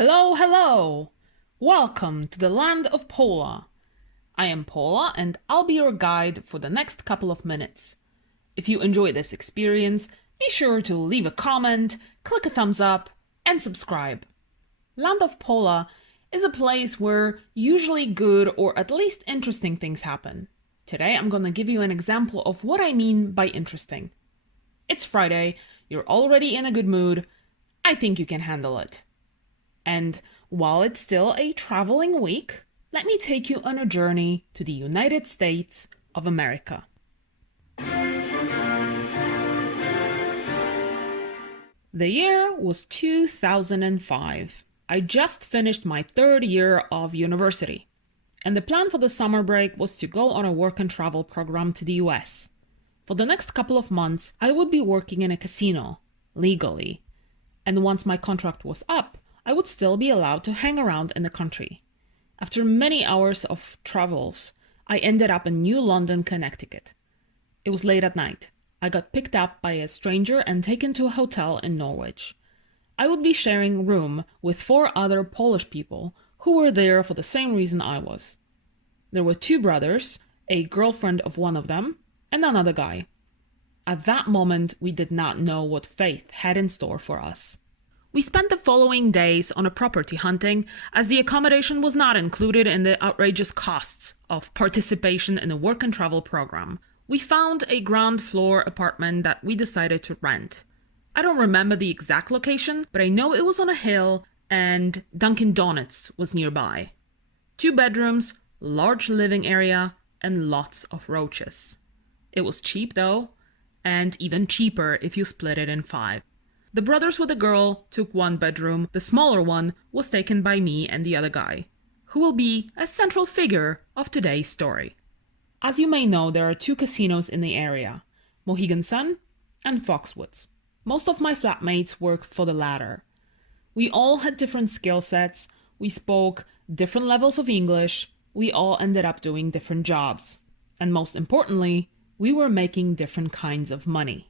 Hello, hello! Welcome to the Land of Pola. I am Paula and I'll be your guide for the next couple of minutes. If you enjoy this experience, be sure to leave a comment, click a thumbs up, and subscribe. Land of Pola is a place where usually good or at least interesting things happen. Today I'm gonna give you an example of what I mean by interesting. It's Friday, you're already in a good mood, I think you can handle it. And while it's still a traveling week, let me take you on a journey to the United States of America. The year was 2005. I just finished my third year of university, and the plan for the summer break was to go on a work and travel program to the US. For the next couple of months, I would be working in a casino, legally, and once my contract was up, I would still be allowed to hang around in the country. After many hours of travels, I ended up in New London, Connecticut. It was late at night. I got picked up by a stranger and taken to a hotel in Norwich. I would be sharing room with 4 other Polish people who were there for the same reason I was. There were 2 brothers, a girlfriend of one of them, and another guy. At that moment, we did not know what fate had in store for us. We spent the following days on a property hunting, as the accommodation was not included in the outrageous costs of participation in a work and travel program. We found a ground floor apartment that we decided to rent. I don't remember the exact location, but I know it was on a hill and Dunkin' Donuts was nearby. 2 bedrooms, large living area, and lots of roaches. It was cheap though, and even cheaper if you split it in 5. The brothers with the girl took 1 bedroom. The smaller one was taken by me and the other guy, who will be a central figure of today's story. As you may know, there are 2 casinos in the area, Mohegan Sun and Foxwoods. Most of my flatmates worked for the latter. We all had different skill sets, we spoke different levels of English, we all ended up doing different jobs. And most importantly, we were making different kinds of money.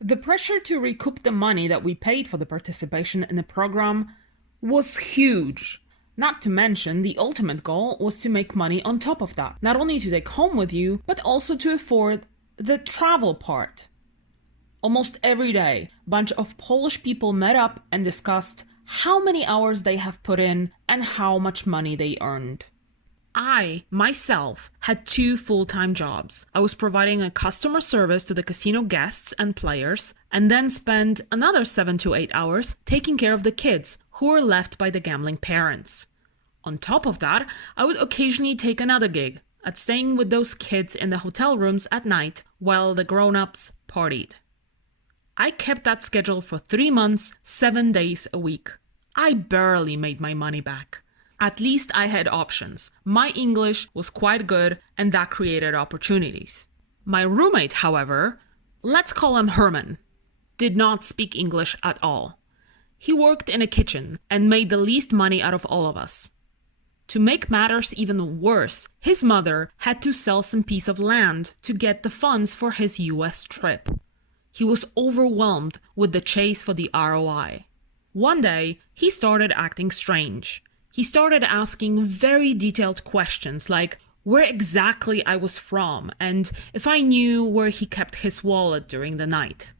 The pressure to recoup the money that we paid for the participation in the program was huge. Not to mention, the ultimate goal was to make money on top of that. Not only to take home with you, but also to afford the travel part. Almost every day, a bunch of Polish people met up and discussed how many hours they have put in and how much money they earned. I, myself, had 2 full-time jobs. I was providing a customer service to the casino guests and players, and then spent another 7 to 8 hours taking care of the kids who were left by the gambling parents. On top of that, I would occasionally take another gig at staying with those kids in the hotel rooms at night while the grown-ups partied. I kept that schedule for 3 months, 7 days a week. I barely made my money back. At least I had options. My English was quite good, and that created opportunities. My roommate, however, let's call him Herman, did not speak English at all. He worked in a kitchen and made the least money out of all of us. To make matters even worse, his mother had to sell some piece of land to get the funds for his US trip. He was overwhelmed with the chase for the ROI. One day, he started acting strange. He started asking very detailed questions like where exactly I was from and if I knew where he kept his wallet during the night.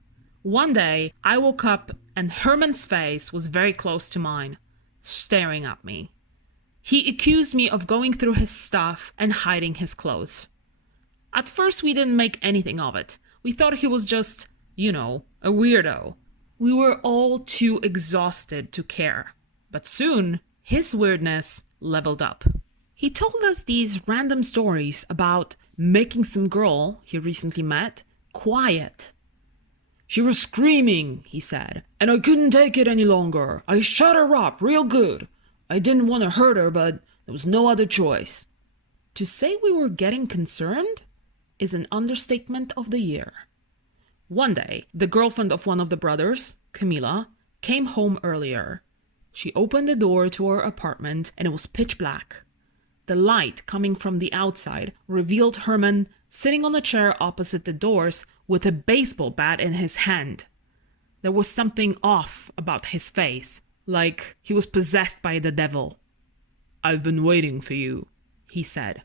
One day, I woke up and Herman's face was very close to mine, staring at me. He accused me of going through his stuff and hiding his clothes. At first, we didn't make anything of it. We thought he was just, a weirdo. We were all too exhausted to care. But soon, his weirdness leveled up. He told us these random stories about making some girl he recently met quiet. She was screaming, he said, and I couldn't take it any longer. I shut her up real good. I didn't want to hurt her, but there was no other choice. To say we were getting concerned is an understatement of the year. One day, the girlfriend of one of the brothers, Camila, came home earlier. She opened the door to her apartment and it was pitch black. The light coming from the outside revealed Herman sitting on a chair opposite the doors with a baseball bat in his hand. There was something off about his face, like he was possessed by the devil. "I've been waiting for you," he said.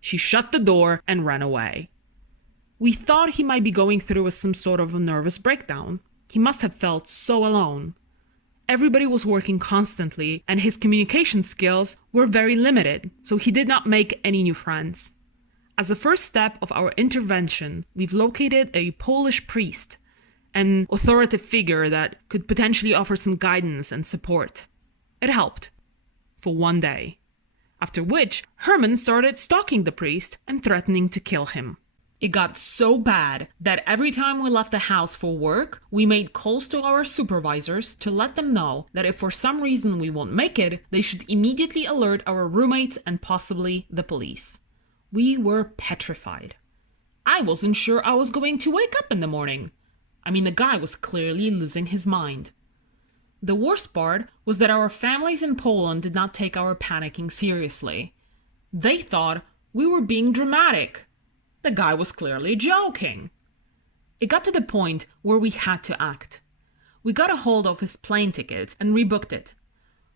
She shut the door and ran away. We thought he might be going through some sort of a nervous breakdown. He must have felt so alone. Everybody was working constantly, and his communication skills were very limited, so he did not make any new friends. As a first step of our intervention, we've located a Polish priest, an authoritative figure that could potentially offer some guidance and support. It helped. For one day. After which, Herman started stalking the priest and threatening to kill him. It got so bad that every time we left the house for work, we made calls to our supervisors to let them know that if for some reason we won't make it, they should immediately alert our roommates and possibly the police. We were petrified. I wasn't sure I was going to wake up in the morning. I mean, the guy was clearly losing his mind. The worst part was that our families in Poland did not take our panicking seriously. They thought we were being dramatic. The guy was clearly joking. It got to the point where we had to act. We got a hold of his plane ticket and rebooked it.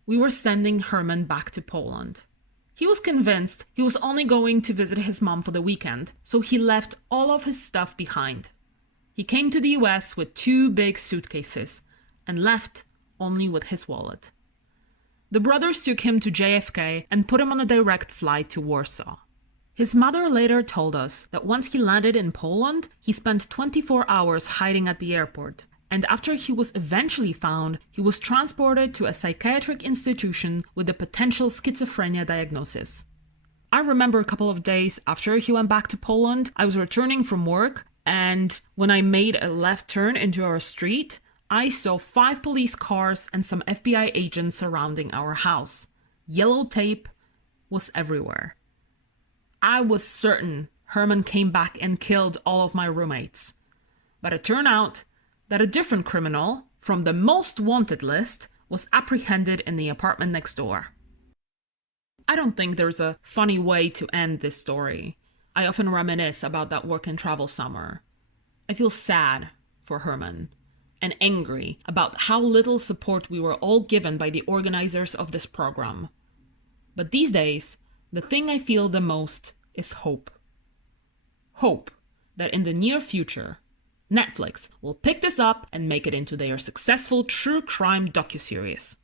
We were sending Herman back to Poland. He was convinced he was only going to visit his mom for the weekend, so he left all of his stuff behind. He came to the US with 2 big suitcases and left only with his wallet. The brothers took him to JFK and put him on a direct flight to Warsaw. His mother later told us that once he landed in Poland, he spent 24 hours hiding at the airport. And after he was eventually found, he was transported to a psychiatric institution with a potential schizophrenia diagnosis. I remember a couple of days after he went back to Poland, I was returning from work, and when I made a left turn into our street, I saw 5 police cars and some FBI agents surrounding our house. Yellow tape was everywhere. I was certain Herman came back and killed all of my roommates. But it turned out that a different criminal from the most wanted list was apprehended in the apartment next door. I don't think there's a funny way to end this story. I often reminisce about that work and travel summer. I feel sad for Herman and angry about how little support we were all given by the organizers of this program. But these days, the thing I feel the most is hope. Hope that in the near future, Netflix will pick this up and make it into their successful true crime docuseries.